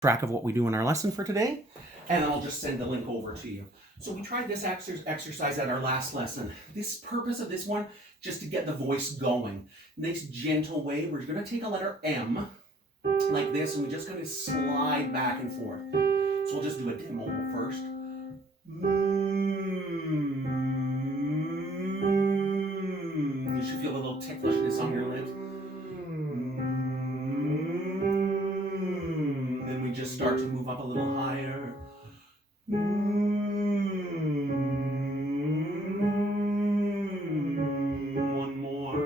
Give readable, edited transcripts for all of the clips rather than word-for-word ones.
track of what we do in our lesson for today, and I'll just send the link over to you. So we tried this exercise at our last lesson. This purpose of this one, just to get the voice going. Nice gentle way. We're going to take a letter M like this, and we're just going to slide back and forth. So we'll just do a demo first. You should feel a little ticklishness on your lips. Then we just start to move up a little higher. One more.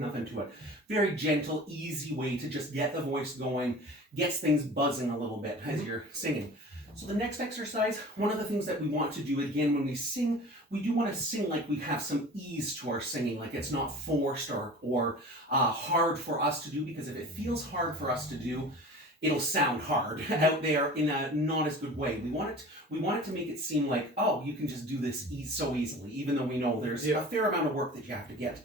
Nothing to it. Very gentle, easy way to just get the voice going, gets things buzzing a little bit as you're singing. So the next exercise, one of the things that we want to do again when we sing, we do want to sing like we have some ease to our singing, like it's not forced or hard for us to do, because if it feels hard for us to do, it'll sound hard out there in a not as good way. We want it to make it seem like, oh, you can just do this so easily, even though we know there's a fair amount of work that you have to get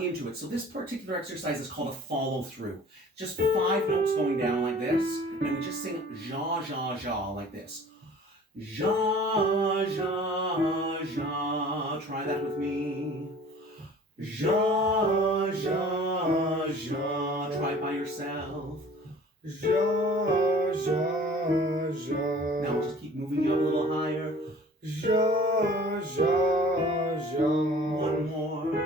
into it. So this particular exercise is called a follow through. Just 5 notes going down like this, and we just sing ja, ja, ja like this. Ja, ja, ja. Try that with me. Ja, ja, ja. Try it by yourself. Ja, ja, ja. Now we'll just keep moving you up a little higher. Ja, ja, ja. One more.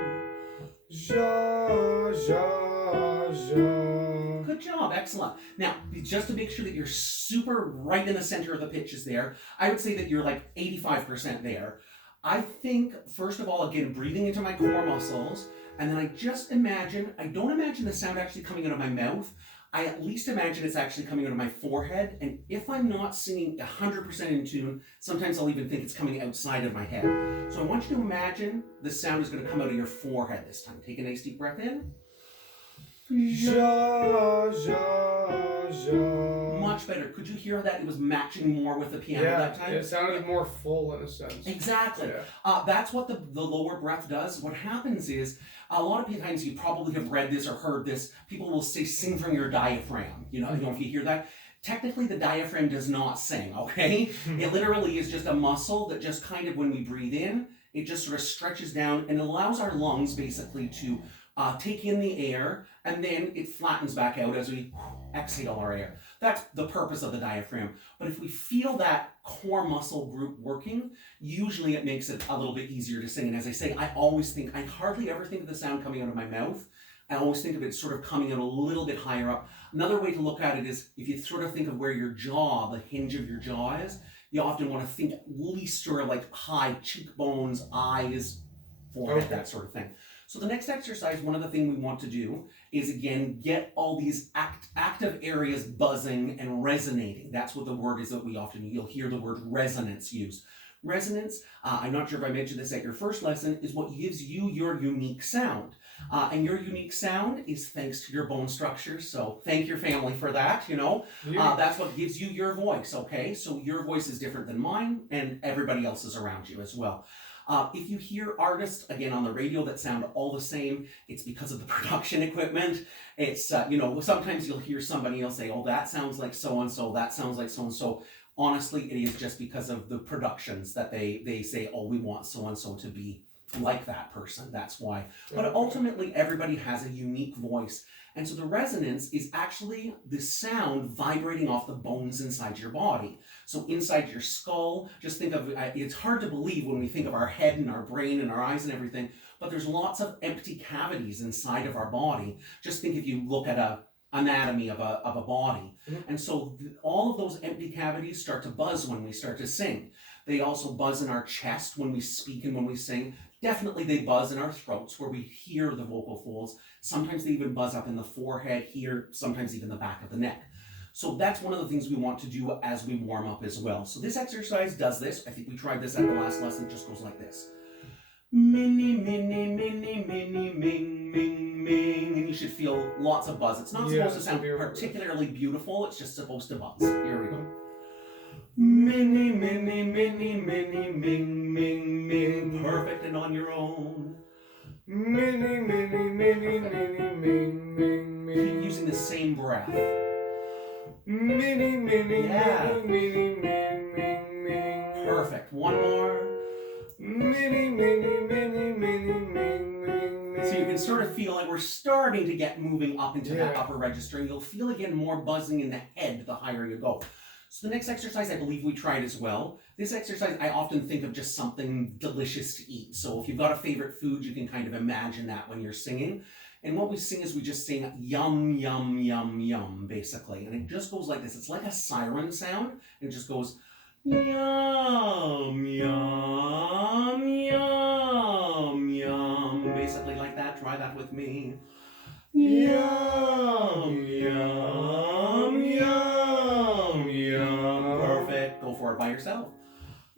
Ja, ja, ja. Good job, excellent. Now, just to make sure that you're super right in the center of the pitches there, I would say that you're like 85% there. I think, first of all, again, breathing into my core muscles, and then I don't imagine the sound actually coming out of my mouth. I at least imagine it's actually coming out of my forehead, and if I'm not singing 100% in tune, sometimes I'll even think it's coming outside of my head. So I want you to imagine the sound is going to come out of your forehead this time. Take a nice deep breath in. Ja, ja, ja. Much better. Could you hear that it was matching more with the piano that time? It sounded more full in a sense. Exactly. Yeah. That's what the lower breath does. What happens is, a lot of times you probably have read this or heard this, people will say sing from your diaphragm. You know if you hear that. Technically, the diaphragm does not sing, okay? It literally is just a muscle that just kind of, when we breathe in, it just sort of stretches down and allows our lungs basically to take in the air, and then it flattens back out as we exhale our air. That's the purpose of the diaphragm. But if we feel that core muscle group working, usually it makes it a little bit easier to sing. And as I say, I hardly ever think of the sound coming out of my mouth. I always think of it sort of coming out a little bit higher up. Another way to look at it is, if you sort of think of where your jaw, the hinge of your jaw is, you often want to think at least sort of like high cheekbones, eyes, forehead, that sort of thing. So the next exercise, one of the things we want to do is, again, get all these active areas buzzing and resonating. That's what the word is that you'll hear the word resonance used. Resonance, I'm not sure if I mentioned this at your first lesson, is what gives you your unique sound. And your unique sound is thanks to your bone structure. So thank your family for that, That's what gives you your voice, okay? So your voice is different than mine and everybody else's around you as well. If you hear artists, again, on the radio that sound all the same, it's because of the production equipment. It's, sometimes you'll hear somebody else say, oh, that sounds like so-and-so, that sounds like so-and-so. Honestly, it is just because of the productions that they say, oh, we want so-and-so to be like that person. That's why. But ultimately, everybody has a unique voice. And so the resonance is actually the sound vibrating off the bones inside your body. So inside your skull, just think of, it's hard to believe when we think of our head and our brain and our eyes and everything, but there's lots of empty cavities inside of our body. Just think if you look at a anatomy of a body. And so all of those empty cavities start to buzz when we start to sing. They also buzz in our chest when we speak and when we sing. Definitely they buzz in our throats where we hear the vocal folds. Sometimes they even buzz up in the forehead here, sometimes even the back of the neck. So that's one of the things we want to do as we warm up as well. So this exercise does this. I think we tried this at the last lesson. It just goes like this. Mini, mini, mini, mini, ming, ming, ming. And you should feel lots of buzz. It's not supposed to sound particularly beautiful. It's just supposed to buzz. Here we go. Mini, mini, mini, mini, ming, ming, ming. Perfect and on your own. Mini, mini, mini, mini, ming, ming, Keep ming. using the same breath. Mini, mini, Yeah. mini, mini, ming, ming, ming. Perfect. One more. Mini, mini, mini, mini, ming, ming, ming. So you can sort of feel like we're starting to get moving up into that Yeah. upper register, and you'll feel again more buzzing in the head the higher you go. So the next exercise I believe we tried as well. This exercise I often think of just something delicious to eat. So if you've got a favorite food, you can kind of imagine that when you're singing. And what we sing is we just sing yum, yum, yum, yum, basically. And it just goes like this. It's like a siren sound, and it just goes yum, yum, yum, yum. Basically like that. Try that with me. Yum, yum, yum, yum. Perfect. Go for it by yourself.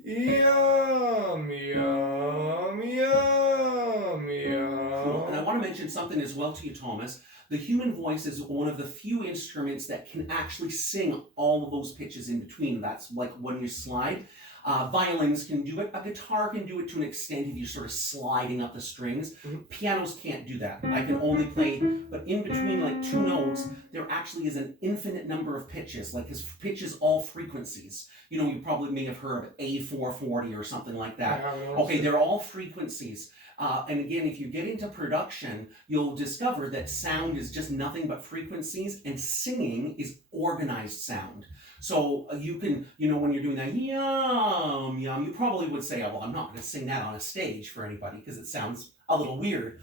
Yum, yum, yum, yum. Cool. And I want to mention something as well to you, Thomas. The human voice is one of the few instruments that can actually sing all of those pitches in between. That's like when you slide. Violins can do it. A guitar can do it to an extent if you're sort of sliding up the strings. Mhm. Pianos can't do that. I can only play, but in between like two notes, there actually is an infinite number of pitches. Like his pitch is all frequencies. You know, you probably may have heard of A440 or something like that. Okay, they're all frequencies. And again, if you get into production, you'll discover that sound is just nothing but frequencies, and singing is organized sound. So you can, you know, when you're doing that yum, yum, you probably would say, oh, well, I'm not going to sing that on a stage for anybody because it sounds a little weird.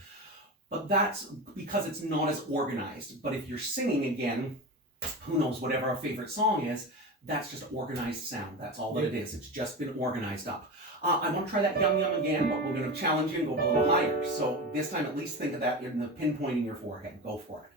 But that's because it's not as organized. But if you're singing again, who knows, whatever our favorite song is, that's just organized sound. That's all that it is. It's just been organized up. I want to try that yum yum again, but we're going to challenge you and go a little higher. So this time at least think of that in the pinpointing your forehead. Go for it.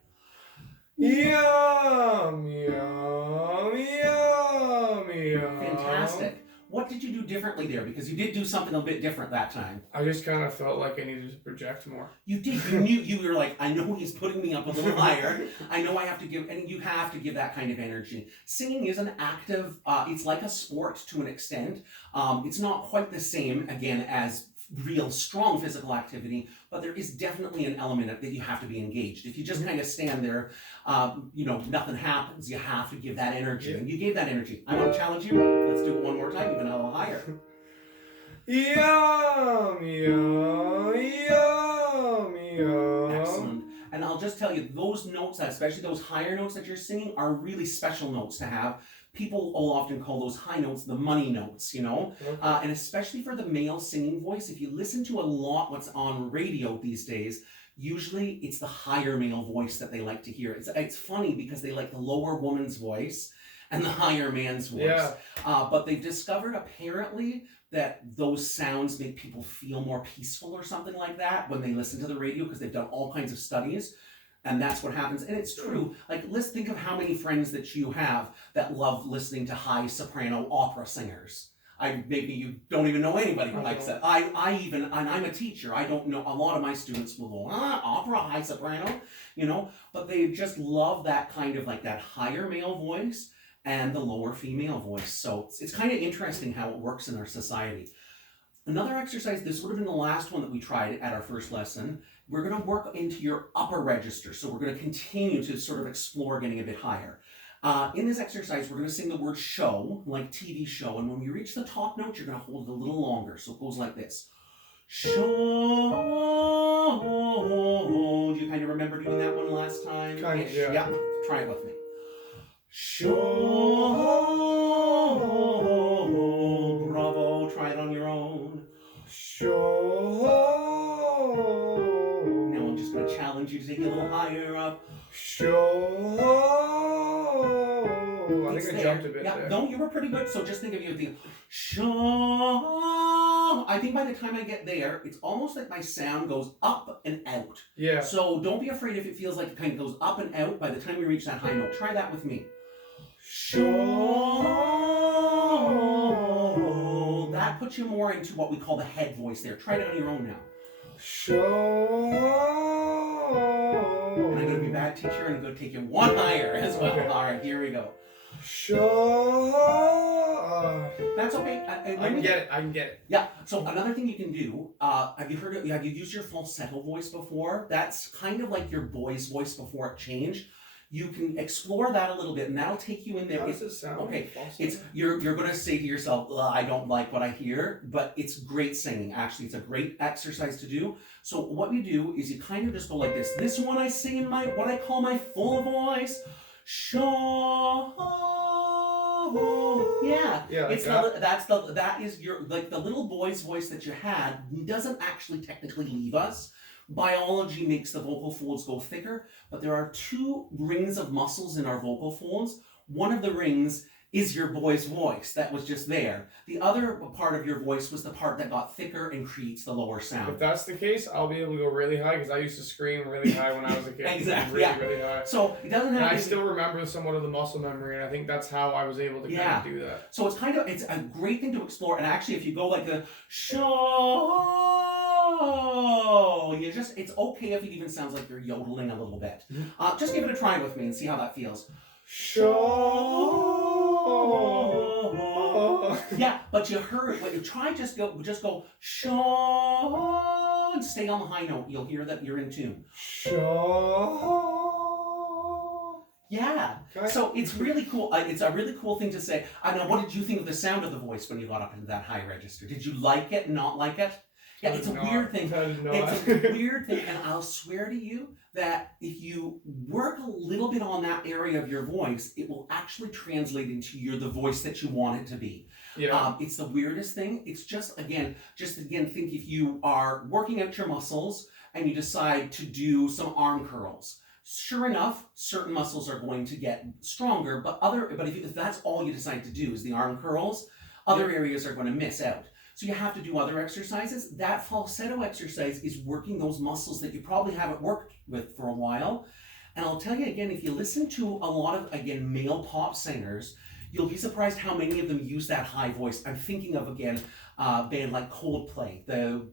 Yum, yum, yum, yum. Fantastic. What did you do differently there? Because you did do something a bit different that time. I just kind of felt like I needed to project more. You did. You knew. You were like, I know he's putting me up a little higher. I know I have to give, and you have to give that kind of energy. Singing is an active. It's like a sport to an extent. It's not quite the same again as real strong physical activity, but there is definitely an element that you have to be engaged. If you just kind of stand there, you know, nothing happens. You have to give that energy, and you gave that energy. I want to challenge you. Let's do it one more time, even a little higher. Yum, yum, yum, yum. Excellent. And I'll just tell you, those notes, especially those higher notes that you're singing, are really special notes to have. People will often call those high notes the money notes, you know? Okay. And especially for the male singing voice, if you listen to a lot what's on radio these days, usually it's the higher male voice that they like to hear. It's funny because they like the lower woman's voice and the higher man's voice. Yeah. But they've discovered apparently that those sounds make people feel more peaceful or something like that when they listen to the radio, because they've done all kinds of studies. And that's what happens. And it's true. Like, let's think of how many friends that you have that love listening to high soprano opera singers. Maybe you don't even know anybody who likes that. I even, and I'm a teacher, I don't know, a lot of my students will go, opera, high soprano, you know, but they just love that kind of like that higher male voice and the lower female voice. So it's kind of interesting how it works in our society. Another exercise, this would have been the last one that we tried at our first lesson. We're going to work into your upper register. So we're going to continue to sort of explore getting a bit higher. In this exercise, we're going to sing the word show, like TV show. And when we reach the top note, you're going to hold it a little longer. So it goes like this. Show. Do you kind of remember doing that one last time? Kind of, yeah. Yeah, try it with me. Show. Bravo. Try it on your own. Show. Now I'm just going to challenge you to take it a little higher up. Show. I think I jumped a bit Yeah, there. no, you were pretty good. So just think of you thinking, show. I think by the time I get there, it's almost like my sound goes up and out. Yeah. So don't be afraid if it feels like it kind of goes up and out by the time we reach that high note. Try that with me. Show. That puts you more into what we call the head voice there. Try it on your own now. Show. And I'm going to be a bad teacher and I'm going to take you one higher as well. Okay. All right, here we go. That's okay. I can get it. I can get it. Yeah. So another thing you can do, have you heard? Have you used your falsetto voice before? That's kind of like your boy's voice before it changed. You can explore that a little bit, and that'll take you in there. How does it sound? Okay, it's you're gonna say to yourself, I don't like what I hear, but it's great singing. Actually, it's a great exercise to do. So what you do is you kind of just go like this. This one I sing in my what I call my full voice. Yeah. Yeah, It's that is your like the little boy's voice that you had doesn't actually technically leave us. Biology makes the vocal folds go thicker, but there are two rings of muscles in our vocal folds. One of the rings is your boy's voice that was just there. The other part of your voice was the part that got thicker and creates the lower sound. If that's the case, I'll be able to go really high because I used to scream really high when I was a kid. Exactly. Really high. So it doesn't have. And I still remember somewhat of the muscle memory, and I think that's how I was able to kind of do that. So it's a great thing to explore. And actually, if you go like the show, it's okay if it even sounds like you're yodeling a little bit. Just give it a try with me and see how that feels. Yeah, but you heard what you try. Just go show and stay on the high note. You'll hear that you're in tune. Yeah. Okay. So it's really cool. It's a really cool thing to say. I know. What did you think of the sound of the voice when you got up into that high register? Did you like it? Not like it? Yeah, it's a weird thing. It's a weird thing, and I'll swear to you that if you work a little bit on that area of your voice, it will actually translate into the voice that you want it to be. Yeah. It's the weirdest thing. It's just again, think if you are working out your muscles and you decide to do some arm curls. Sure enough, certain muscles are going to get stronger, but if that's all you decide to do is the arm curls, other areas are going to miss out. So you have to do other exercises. That falsetto exercise is working those muscles that you probably haven't worked with for a while. And I'll tell you again, if you listen to a lot of, again, male pop singers, you'll be surprised how many of them use that high voice. I'm thinking of, again, a band like Coldplay.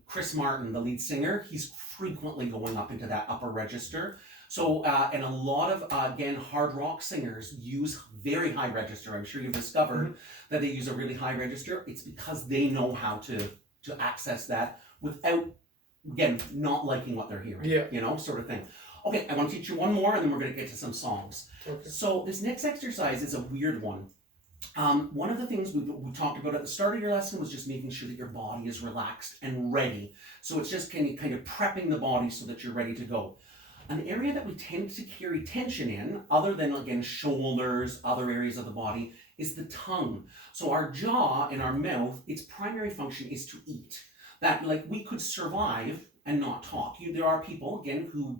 Chris Martin, the lead singer, he's frequently going up into that upper register. So, and a lot of, again, hard rock singers use very high register. I'm sure you've discovered that they use a really high register. It's because they know how to access that without, again, not liking what they're hearing, sort of thing. Okay, I want to teach you one more and then we're going to get to some songs. Okay. So this next exercise is a weird one. One of the things we talked about at the start of your lesson was just making sure that your body is relaxed and ready. So it's just kind of prepping the body so that you're ready to go. An area that we tend to carry tension in, other than, again, shoulders, other areas of the body, is the tongue. So our jaw and our mouth, its primary function is to eat. That, like, we could survive and not talk. There are people, again, who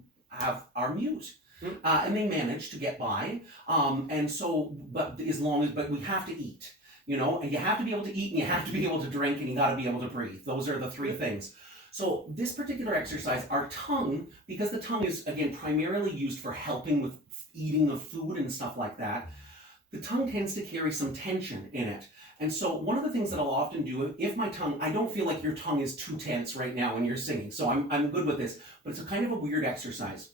are mute. And they manage to get by. But we have to eat, and you have to be able to eat and you have to be able to drink and you got to be able to breathe. Those are the three things. So this particular exercise, our tongue, because the tongue is, again, primarily used for helping with eating of food and stuff like that, the tongue tends to carry some tension in it. And so one of the things that I'll often do, if my tongue, I don't feel like your tongue is too tense right now when you're singing, so I'm good with this, but it's a kind of a weird exercise.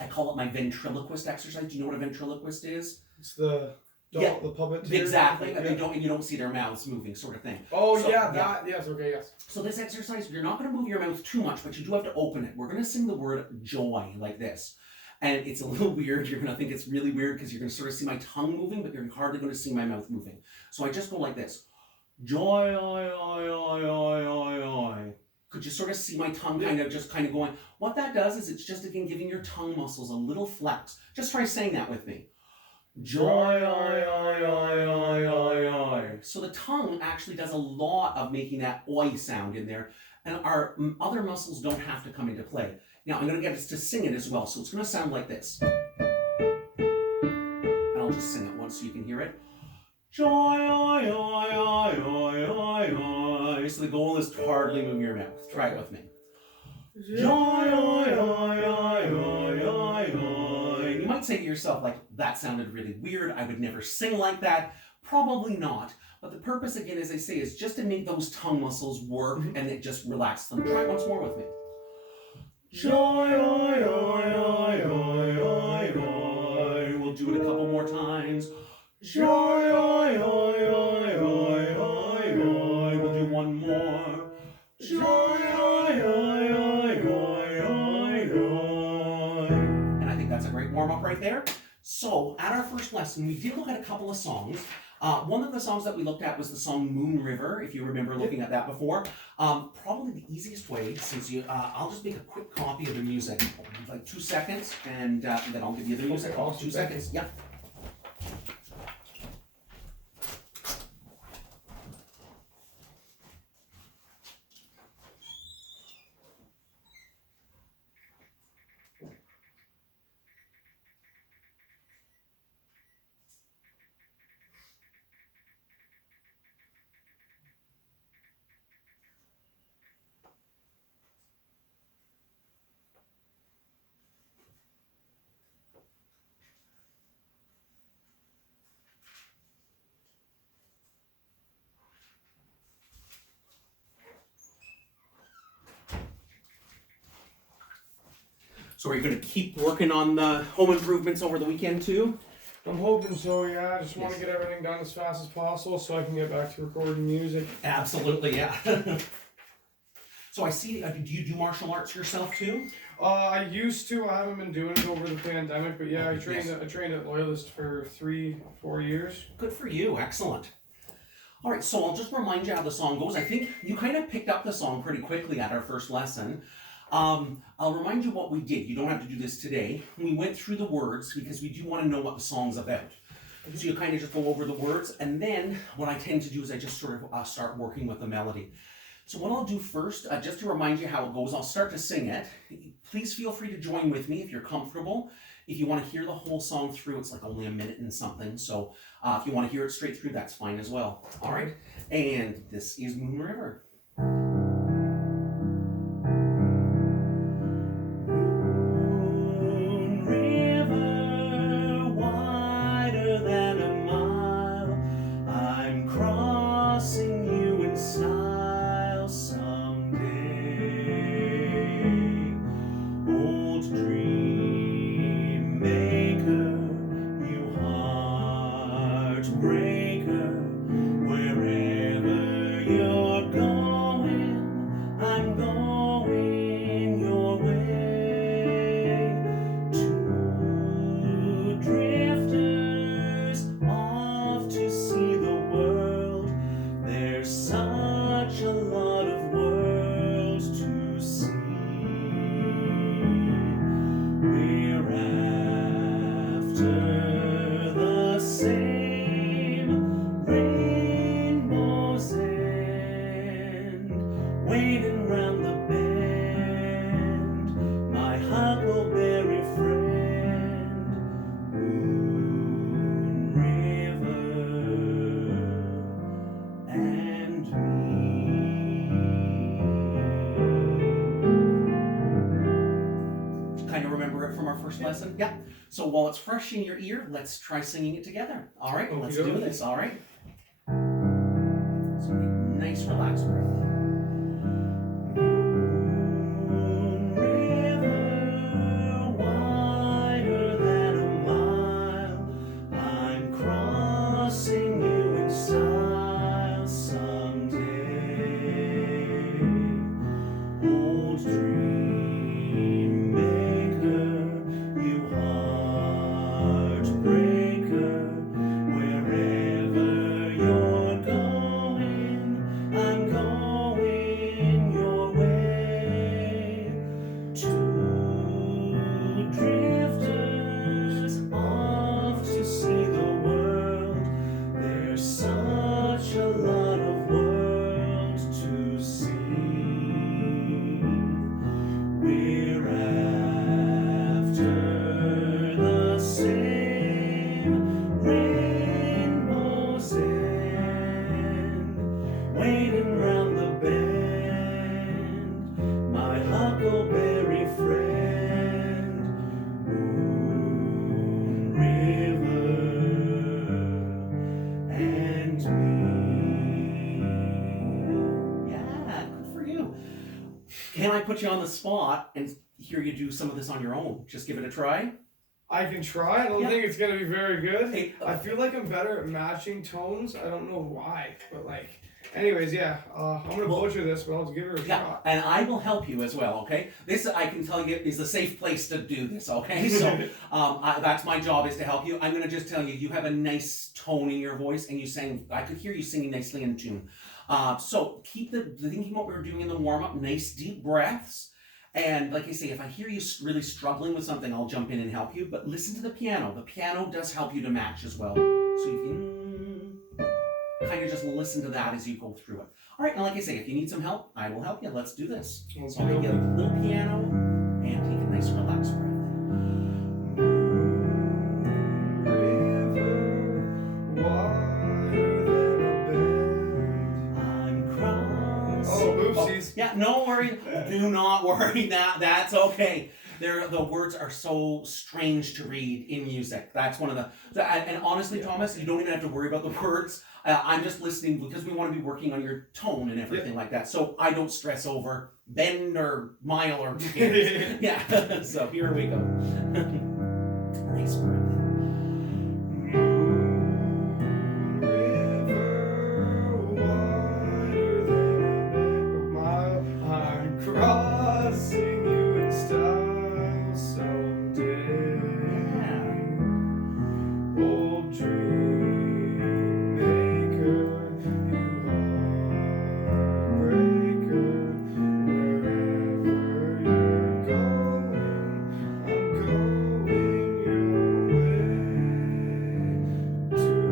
I call it my ventriloquist exercise. Do you know what a ventriloquist is? It's the puppet. Exactly. And you don't see their mouths moving, sort of thing. Oh, so, yes, okay, yes. So this exercise, you're not going to move your mouth too much, but you do have to open it. We're going to sing the word joy like this. And it's a little weird. You're going to think it's really weird because you're going to sort of see my tongue moving, but you're hardly going to see my mouth moving. So I just go like this. Joy, oi, oi, oi, oi, oi, oi. Could you sort of see my tongue kind of going? What that does is it's just, again, giving your tongue muscles a little flex. Just try saying that with me. Joy, oi, oi, oi, oi, oi, oi. So the tongue actually does a lot of making that oi sound in there, and our other muscles don't have to come into play. Now, I'm going to get us to sing it as well, so it's going to sound like this. And I'll just sing it once so you can hear it. Joy, oi, oi, oi, oi, oi, oi. So the goal is to hardly move your mouth. Try it with me. Joy, oi, oi, oi, oi, oi, oi. You might say to yourself, like, that sounded really weird. I would never sing like that. Probably not. But the purpose, again, as I say, is just to make those tongue muscles work and it just relax them. Try it once more with me. Joy, oi, oi, oi, oi, oi, oi. We'll do it a couple more times. Joy, oi, oi, oi, oi, oi, oi. We'll do one more. Joy, oi, oi, oi, oi, oi, oi. And I think that's a great warm-up right there. So, at our first lesson, we did look at a couple of songs. One of the songs that we looked at was the song Moon River, if you remember looking at that before. Probably the easiest way, since I'll just make a quick copy of the music, like 2 seconds, and then I'll give you the music. Okay, awesome. 2 seconds, yeah. So are you going to keep working on the home improvements over the weekend too? I'm hoping so, yeah. I just want Yes. to get everything done as fast as possible so I can get back to recording music. Absolutely, yeah. So I see, do you do martial arts yourself too? I used to. I haven't been doing it over the pandemic, but yeah, I trained. Yes. I trained at Loyalist for 3-4 years. Good for you, excellent. All right, so I'll just remind you how the song goes. I think you kind of picked up the song pretty quickly at our first lesson. I'll remind you what we did. You don't have to do this today. We went through the words because we do want to know what the song's about. So you kind of just go over the words, and then what I tend to do is I just sort of start working with the melody. So what I'll do first, just to remind you how it goes, I'll start to sing it. Please feel free to join with me if you're comfortable. If you want to hear the whole song through, it's like only a minute and something. So if you want to hear it straight through, that's fine as well. All right. And this is Moon River. Moon River, wider than a mile. I'm crossing you in style someday. Old dream maker, you heartbreaker, wherever you're going, I'm going your way. Two drifters off to see the world. There's such a lot of worlds to see. We're after the same rainbow's end, waiting round the bend, my huckleberry friend, Moon River and me. Kind of remember it from our first lesson? Yeah. So while it's fresh in your ear, let's try singing it together. All right, let's do Okey-dokey. this, all right? So nice relaxed breath. Moon River, wider than a mile. I'm crossing you in style someday. Old dream maker, you heartbreaker, wherever you're going, I'm going your way. Two drifters off to see the world. There's such a lot of worlds to see. We're after the same rainbow's end, waiting round the bend, my huckleberry friend, Moon River and me. Yeah, good for you. Can I put you on the spot and hear you do some of this on your own? Just give it a try. I can try. I don't Yeah. think it's gonna be very good. Hey, I feel like I'm better at matching tones. I don't know why, but like, anyways, yeah. I'm gonna butcher this, but I'll give it a yeah, shot. and I will help you as well, okay? This, I can tell you, is a safe place to do this, okay? So, that's my job, is to help you. I'm gonna just tell you, you have a nice tone in your voice, and I could hear you singing nicely in tune. So keep thinking what we were doing in the warm-up, nice deep breaths. And like I say, if I hear you really struggling with something, I'll jump in and help you. But listen to the piano. The piano does help you to match as well. So you can kind of just listen to that as you go through it. All right, and like I say, if you need some help, I will help you. Let's do this. So I'm going to get a little piano and take a nice relaxed breath. Yeah, no worry. Do not worry. That's okay. The words are so strange to read in music. That's one of the. And honestly, Thomas, you don't even have to worry about the words. I'm just listening because we want to be working on your tone and everything like that. So I don't stress over bend or mile or who cares. Yeah. So here we go. Nice breath. Crossing you in style someday. Yeah. Old dream maker, you heartbreaker. Wherever you're going, I'm going your way. Two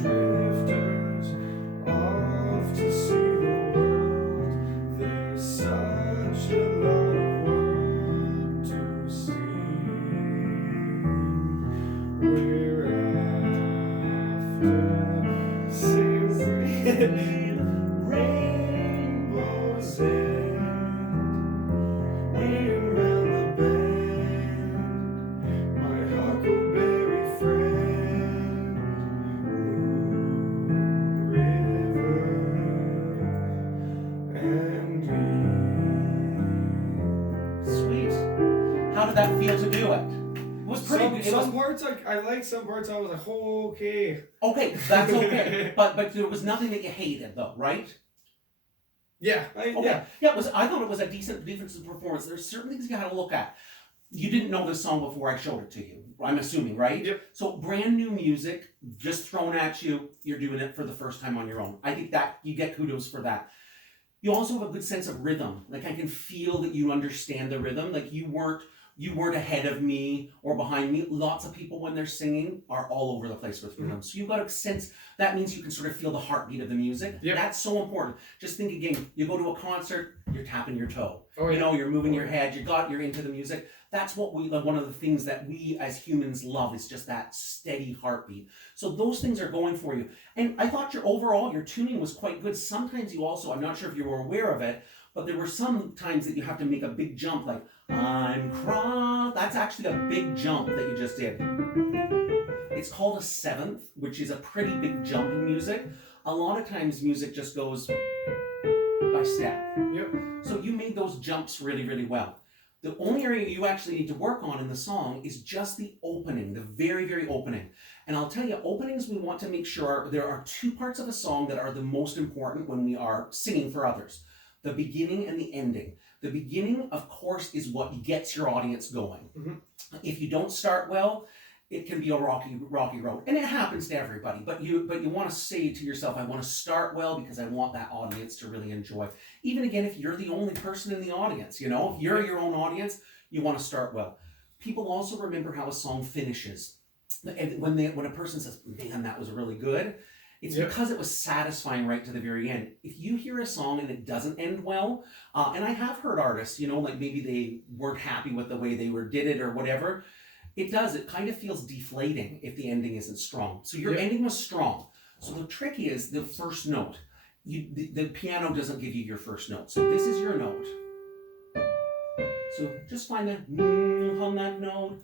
drifters off to see the world. There's such a lot of world to see. We're after singing rainbows and waiting round the bend. My huckleberry friend, Moon River and me. Sweet. How did that feel to do it? It was pretty good. Some parts I like, some parts I was like, oh, okay. Okay, that's okay. but there was nothing that you hated though, right? Yeah. Okay. Yeah, I thought it was a decent performance. There's certain things you had to look at. You didn't know this song before I showed it to you, I'm assuming, right? Yep. So brand new music, just thrown at you, you're doing it for the first time on your own. I think that you get kudos for that. You also have a good sense of rhythm. Like I can feel that you understand the rhythm. Like you weren't ahead of me or behind me. Lots of people when they're singing are all over the place with rhythm. So you've got a sense, that means you can sort of feel the heartbeat of the music. Yep. That's so important. Just think again, you go to a concert, you're tapping your toe. Oh, yeah. You know, you're moving your head, you're into the music. That's what one of the things that we as humans love is just that steady heartbeat. So those things are going for you. And I thought your tuning was quite good. Sometimes you also, I'm not sure if you were aware of it, but there were some times that you have to make a big jump, like I'm crossed. That's actually a big jump that you just did. It's called a seventh, which is a pretty big jump in music. A lot of times music just goes by step. Yep. So you made those jumps really, really well. The only area you actually need to work on in the song is just the opening, the very, very opening. And I'll tell you, openings we want to make sure there are two parts of a song that are the most important when we are singing for others. The beginning and the ending. The beginning, of course, is what gets your audience going. Mm-hmm. If you don't start well, it can be a rocky road. And it happens to everybody. But you want to say to yourself, I want to start well because I want that audience to really enjoy. Even again, if you're the only person in the audience, if you're your own audience, you want to start well. People also remember how a song finishes. And when a person says, man, that was really good, it's because it was satisfying right to the very end. If you hear a song and it doesn't end well, and I have heard artists, like maybe they weren't happy with the way they did it or whatever, it kind of feels deflating if the ending isn't strong. So your ending was strong. So the trick is the first note. The piano doesn't give you your first note. So this is your note. So just find hum that note.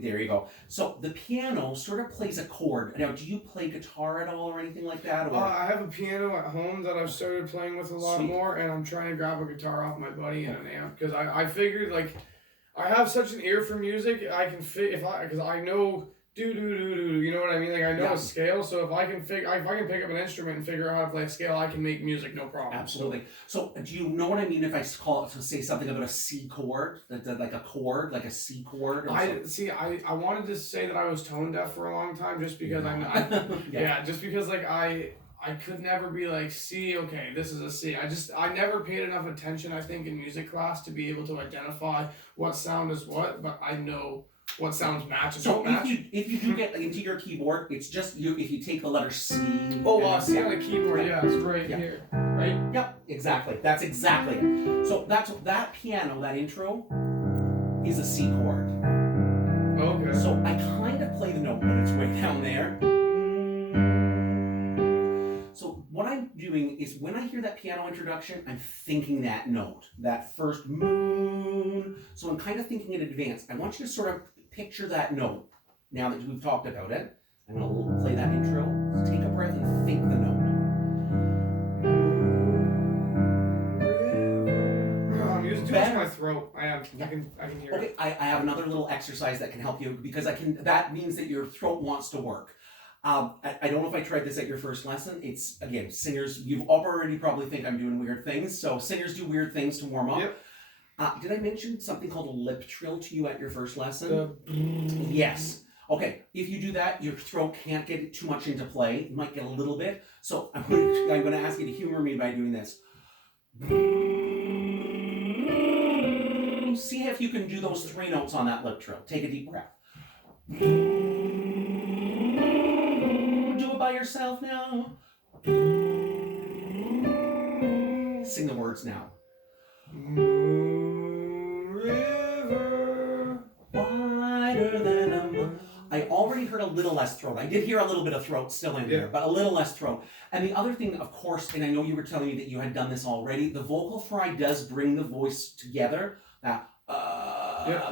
There you go. So the piano sort of plays a chord. Now, do you play guitar at all or anything like that? Or I have a piano at home that I've started playing with a lot Sweet. more, and I'm trying to grab a guitar off my buddy and an amp because I figured like I have such an ear for music. I can fit if I because I know do do do do. You know what I mean? Like I know Yeah. a scale, so if I can pick up an instrument and figure out how to play a scale, I can make music no problem. Absolutely. So do you know what I mean if I call it to say something about a C chord, like a chord, like a C chord? Or something? I wanted to say that I was tone deaf for a long time just because Yeah. just because like I could never be like C, okay, this is a C. I never paid enough attention, I think, in music class to be able to identify what sound is what, but I know what sounds match and So don't match. if you do get into your keyboard, it's just you if you take the letter C. C on the keyboard, yeah, it's right here. Right? Yep, exactly. That's exactly it. So that piano, that intro, is a C chord. Okay. So I kind of play the note, but it's way down there. So what I'm doing is when I hear that piano introduction, I'm thinking that note, that first moon. So I'm kind of thinking in advance. I want you to sort of picture that note. Now that we've talked about it, I'm going to play that intro. Take a breath and think the note. I'm using too much of my throat. I am. Yeah. I can hear Okay, it. I have another little exercise that can help you because that means that your throat wants to work. I don't know if I tried this at your first lesson. It's, again, singers, you've already probably think I'm doing weird things. So singers do weird things to warm up. Yep. Did I mention something called a lip trill to you at your first lesson? Yes. Okay, if you do that, your throat can't get too much into play. You might get a little bit. So I'm going to ask you to humor me by doing this. See if you can do those 3 notes on that lip trill. Take a deep breath. Do it by yourself now. Sing the words now. Moon River. Wider than a moon. I already heard a little less throat. I did hear a little bit of throat still in there, but a little less throat. And the other thing, of course, and I know you were telling me that you had done this already, the vocal fry does bring the voice together.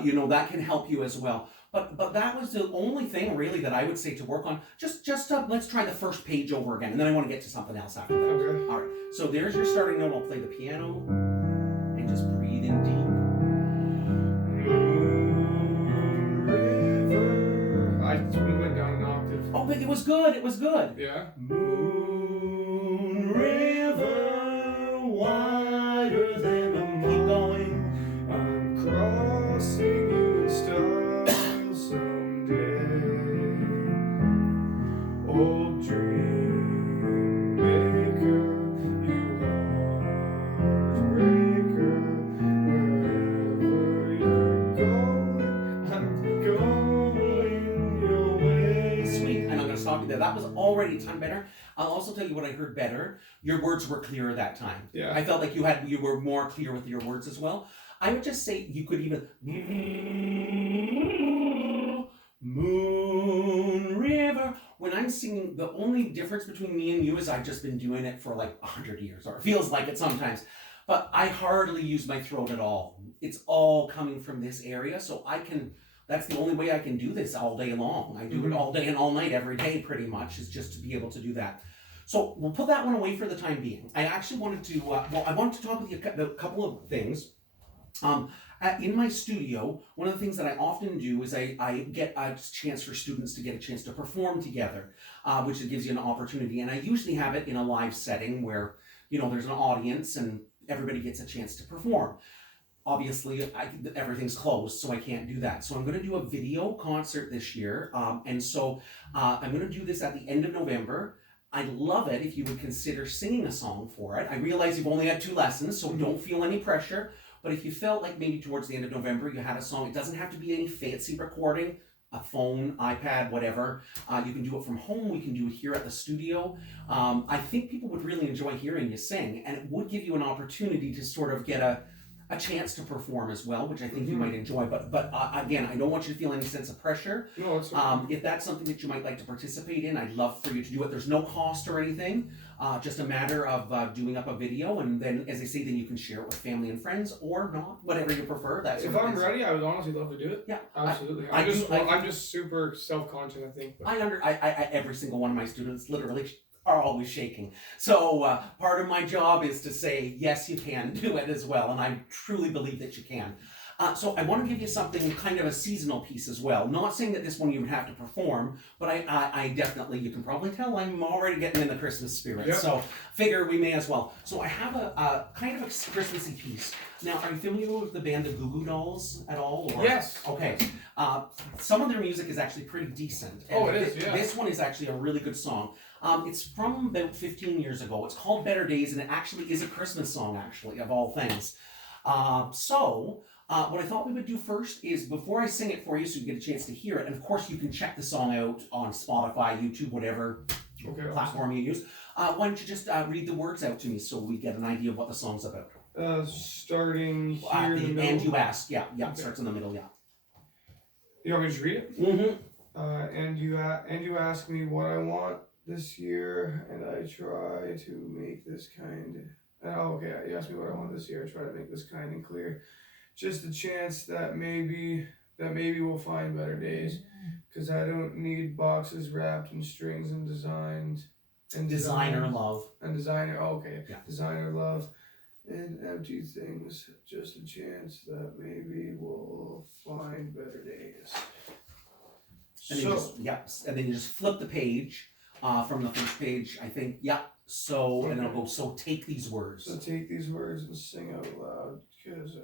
You know, that can help you as well. But that was the only thing really that I would say to work on. Just let's try the first page over again, and then I want to get to something else after that. Okay. All right. So there's your starting note. I'll play the piano, and just breathe in deep. Moon River. We went down an octave. Oh, but it was good. It was good. Yeah. Moon River, wider than a moon. Keep going. I'm crossing you in style someday. Old dream maker, you heartbreaker. Wherever you're going, I'm going your way. Sweet. And I'm going to stop you there. That was already a ton better. I'll also tell you what I heard better. Your words were clearer that time. Yeah. I felt like you were more clear with your words as well. I would just say you could even Moon River. When I'm singing, the only difference between me and you is I've just been doing it for like 100 years, or it feels like it sometimes. But I hardly use my throat at all. It's all coming from this area, so that's the only way I can do this all day long. I do it all day and all night, every day pretty much, is just to be able to do that. So we'll put that one away for the time being. I actually wanted to, I wanted to talk with you about a couple of things. In my studio, one of the things that I often do is I get a chance for students to get a chance to perform together, which gives you an opportunity. And I usually have it in a live setting where, there's an audience and everybody gets a chance to perform. Obviously, everything's closed, so I can't do that. So I'm going to do a video concert this year. And so I'm going to do this at the end of November. I'd love it if you would consider singing a song for it. I realize you've only had 2 lessons, so don't feel any pressure. But if you felt like maybe towards the end of November you had a song, it doesn't have to be any fancy recording, a phone, iPad, whatever. You can do it from home. We can do it here at the studio. I think people would really enjoy hearing you sing, and it would give you an opportunity to sort of get a chance to perform as well, which I think you might enjoy. But again, I don't want you to feel any sense of pressure. No, it's okay. If that's something that you might like to participate in, I'd love for you to do it. There's no cost or anything. Just a matter of doing up a video, and then, as I say, then you can share it with family and friends or not, whatever you prefer. That's if I'm ready, I would honestly love to do it. Yeah, absolutely. I'm just super self-conscious, I think. I every single one of my students literally are always shaking. So part of my job is to say, yes, you can do it as well, and I truly believe that you can. So I want to give you something, kind of a seasonal piece as well. Not saying that this one you would have to perform, but I definitely, you can probably tell I'm already getting in the Christmas spirit. Yep. So figure we may as well. So I have a kind of a Christmassy piece. Now, are you familiar with the band the Goo Goo Dolls at all? Or? Yes. Okay. Some of their music is actually pretty decent. Oh, it is, yeah. This one is actually a really good song. It's from about 15 years ago. It's called Better Days, and it actually is a Christmas song, actually, of all things. What I thought we would do first is, before I sing it for you so you get a chance to hear it, and of course you can check the song out on Spotify, YouTube, whatever platform you use, why don't you just read the words out to me so we get an idea of what the song's about. Starting here in the middle. And you ask, yeah, Okay. Starts in the middle, yeah. You want me to just read it? Mm-hmm. And you ask me what I want this year, and I try to make this kind. Okay. You asked me what I want this year. I try to make this kind and clear. Just a chance that maybe we'll find better days, because I don't need boxes wrapped in strings and Designer love. And designer. Yeah. Designer love. And empty things, just a chance that maybe we'll find better days. And then you just flip the page from the first page, I think. Yeah. So, and it'll go, so take these words. So take these words and sing out loud, because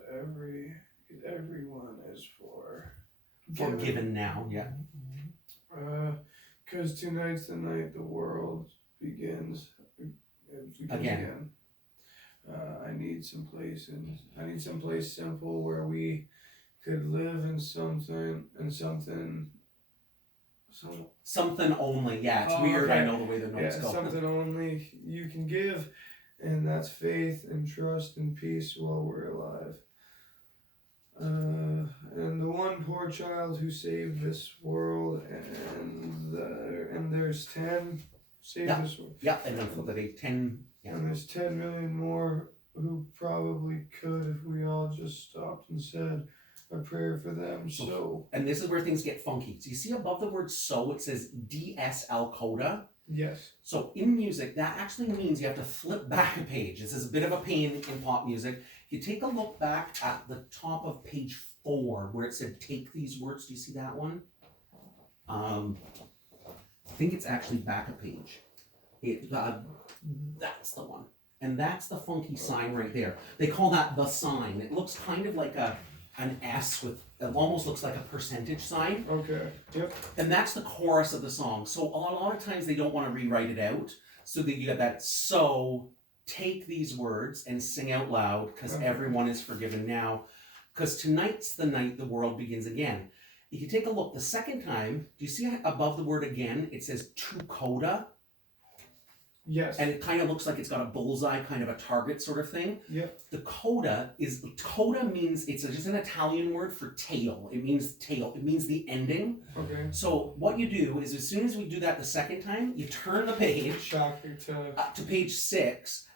everyone is forgiven now, yeah. Because tonight's the night the world begins again. I need some place simple where we could live in something only, yeah. It's weird. Okay. I know the way the notes go. Something only you can give, and that's faith and trust and peace while we're alive. And the one poor child who saved this world, and there's 10 saved this world. Yeah, and then flip it 10. Yeah. And there's 10 million more who probably could if we all just stopped and said a prayer for them. So and this is where things get funky. So you see above the word so, it says DSL coda. Yes. So in music, that actually means you have to flip back a page. This is a bit of a pain in pop music. If you take a look back at the top of page 4, where it said take these words, do you see that one? I think it's actually back a page. That's the one. And that's the funky sign right there. They call that the sign. It looks kind of like an S with, it almost looks like a percentage sign. Okay. Yep. And that's the chorus of the song. So a lot of times they don't want to rewrite it out. So that you got that, so take these words and sing out loud, because everyone is forgiven now. Because tonight's the night the world begins again. If you take a look the second time, do you see above the word again, it says to coda? Yes. And it kind of looks like it's got a bullseye, kind of a target sort of thing. Yep. The coda means, it's just an Italian word for tail. It means tail. It means the ending. Okay. So what you do is, as soon as we do that the second time, you turn the page Back to to page 6,